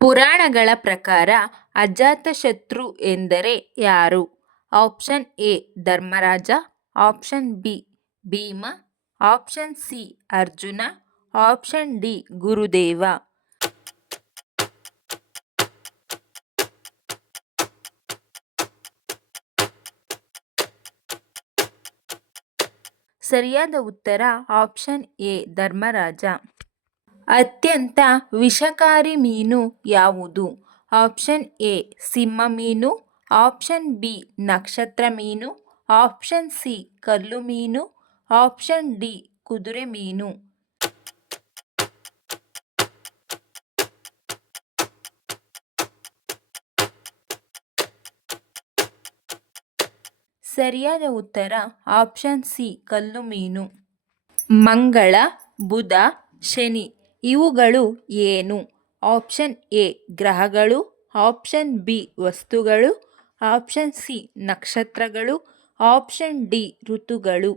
ಪುರಾಣಗಳ ಪ್ರಕಾರ ಅಜಾತಶತ್ರು ಎಂದರೆ ಯಾರು? Option A Dharmaraja, option B Bhima, option C Arjuna, option D Gurudeva. ಸರಿಯಾದ ಉತ್ತರ ಆಪ್ಷನ್ ಎ ಧರ್ಮರಾಜ. ಅತ್ಯಂತ ವಿಷಕಾರಿ ಮೀನು ಯಾವುದು? ಆಪ್ಷನ್ ಎ ಸಿಂಹ ಮೀನು, ಆಪ್ಷನ್ ಬಿ ನಕ್ಷತ್ರ ಮೀನು, ಆಪ್ಷನ್ ಸಿ ಕಲ್ಲು ಮೀನು, ಆಪ್ಷನ್ ಡಿ ಕುದುರೆ ಮೀನು. ಸರಿಯಾದ ಉತ್ತರ ಆಪ್ಷನ್ ಸಿ ಕಲ್ಲು ಮೀನು. ಮಂಗಳ, ಬುಧ, ಶನಿ ಇವುಗಳು ಏನು? ಆಪ್ಷನ್ ಎ ಗ್ರಹಗಳು, ಆಪ್ಷನ್ ಬಿ ವಸ್ತುಗಳು, ಆಪ್ಷನ್ ಸಿ ನಕ್ಷತ್ರಗಳು, ಆಪ್ಷನ್ ಡಿ ಋತುಗಳು.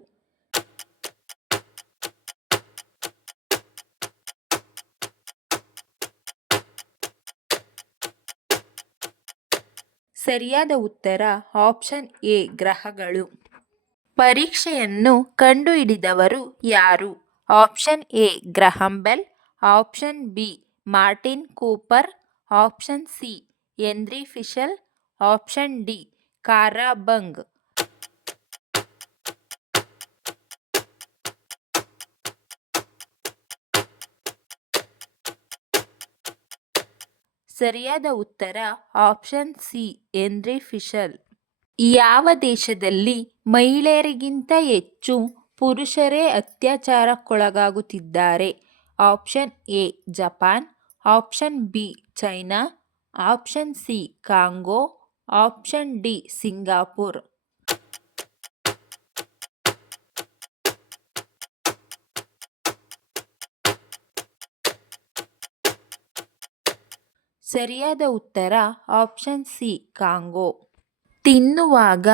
ಸರಿಯಾದ ಉತ್ತರ ಆಪ್ಷನ್ ಎ ಗ್ರಹಗಳು. ಪರೀಕ್ಷೆಯನ್ನು ಕಂಡುಹಿಡಿದವರು ಯಾರು? Option A Graham Bell, option B Martin Cooper, option C Henry ಫಿಶಲ್, ಆಪ್ಷನ್ ಡಿ ಕಾರಾ ಬಂಗ್. ಸರಿಯಾದ ಉತ್ತರ ಆಪ್ಷನ್ ಸಿ ಹೆನ್ರಿ ಫಿಶಲ್. ಯಾವ ದೇಶದಲ್ಲಿ ಮಹಿಳೆಯರಿಗಿಂತ ಹೆಚ್ಚು ಪುರುಷರೇ ಅತ್ಯಾಚಾರಕ್ಕೊಳಗಾಗುತ್ತಿದ್ದಾರೆ? Option A Japan, option B China, option C Congo, option D Singapore. ಸರಿಯಾದ ಉತ್ತರ ಆಪ್ಷನ್ ಸಿ ಕಾಂಗೋ. ತಿನ್ನುವಾಗ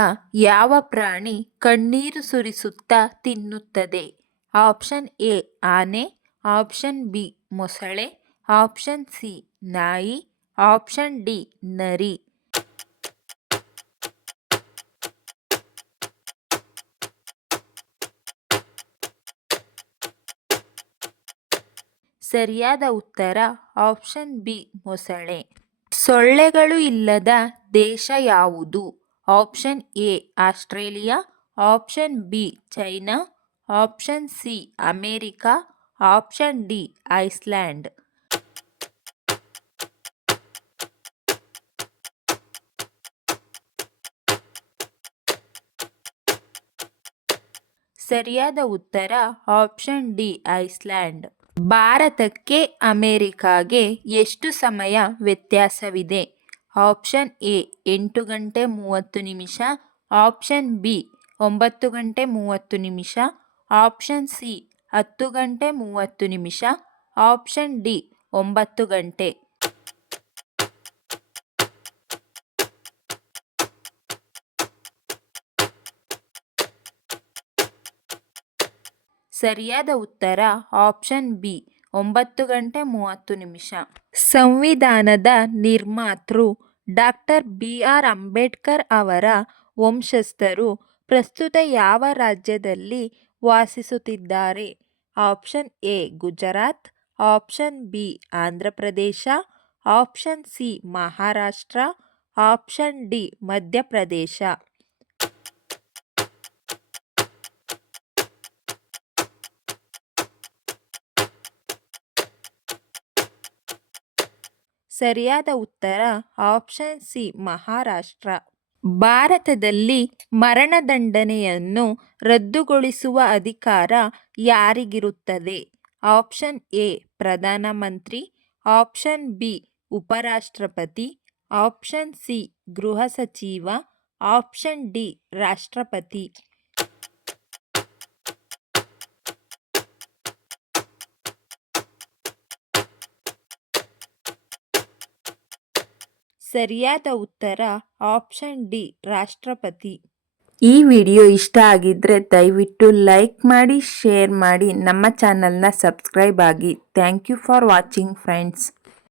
ಯಾವ ಪ್ರಾಣಿ ಕಣ್ಣೀರು ಸುರಿಸುತ್ತಾ ತಿನ್ನುತ್ತದೆ? ಆಪ್ಷನ್ ಎ ಆನೆ, ಆಪ್ಷನ್ ಬಿ ಮೊಸಳೆ, ಆಪ್ಷನ್ ಸಿ ನಾಯಿ, ಆಪ್ಷನ್ ಡಿ ನರಿ. ಸರಿಯಾದ ಉತ್ತರ ಆಪ್ಷನ್ ಬಿ ಮೊಸಳೆ. ಸೊಳ್ಳೆಗಳು ಇಲ್ಲದ ದೇಶ ಯಾವುದು? Option A Australia, option B China, option C America, option D Iceland. ಸರಿಯಾದ ಉತ್ತರ ಆಪ್ಷನ್ ಡಿ ಐಸ್ಲ್ಯಾಂಡ್. ಭಾರತಕ್ಕೆ ಅಮೆರಿಕಾಗೆ ಎಷ್ಟು ಸಮಯ ವ್ಯತ್ಯಾಸವಿದೆ? ಆಪ್ಷನ್ ಎ 8 ಗಂಟೆ 30 ನಿಮಿಷ, ಆಪ್ಷನ್ ಬಿ 9 ಗಂಟೆ 30 ನಿಮಿಷ, ಆಪ್ಷನ್ ಸಿ 10 ಗಂಟೆ 30 ನಿಮಿಷ, ಆಪ್ಷನ್ ಡಿ 9 ಗಂಟೆ. ಸರಿಯಾದ ಉತ್ತರ ಆಪ್ಷನ್ ಬಿ 9 ಗಂಟೆ 30 ನಿಮಿಷ. ಸಂವಿಧಾನದ ನಿರ್ಮಾತೃ ಡಾಕ್ಟರ್ ಬಿ ಆರ್ ಅಂಬೇಡ್ಕರ್ ಅವರ ವಂಶಸ್ಥರು ಪ್ರಸ್ತುತ ಯಾವ ರಾಜ್ಯದಲ್ಲಿ ವಾಸಿಸುತ್ತಿದ್ದಾರೆ? Option A Gujarat, option B Andhra Pradesh, option C Maharashtra, option D Madhya Pradesh. ಸರಿಯಾದ ಉತ್ತರ ಆಪ್ಷನ್ ಸಿ ಮಹಾರಾಷ್ಟ್ರ. ಭಾರತದಲ್ಲಿ ಮರಣದಂಡನೆಯನ್ನು ರದ್ದುಗೊಳಿಸುವ ಅಧಿಕಾರ ಯಾರಿಗಿರುತ್ತದೆ? ಆಪ್ಷನ್ ಎ ಪ್ರಧಾನಮಂತ್ರಿ, ಆಪ್ಷನ್ ಬಿ ಉಪರಾಷ್ಟ್ರಪತಿ, ಆಪ್ಷನ್ ಸಿ ಗೃಹ ಸಚಿವ, ಆಪ್ಷನ್ ಡಿ ರಾಷ್ಟ್ರಪತಿ. ಸರಿಯಾದ ಉತ್ತರ ಆಪ್ಷನ್ ಡಿ ರಾಷ್ಟ್ರಪತಿ. ಈ ವಿಡಿಯೋ ಇಷ್ಟ ಆಗಿದ್ರೆ ದಯವಿಟ್ಟು ಲೈಕ್ ಮಾಡಿ, ಶೇರ್ ಮಾಡಿ, ನಮ್ಮ ಚಾನಲ್ನ ಸಬ್ಸ್ಕ್ರೈಬ್ ಆಗಿ. Thank you for watching friends.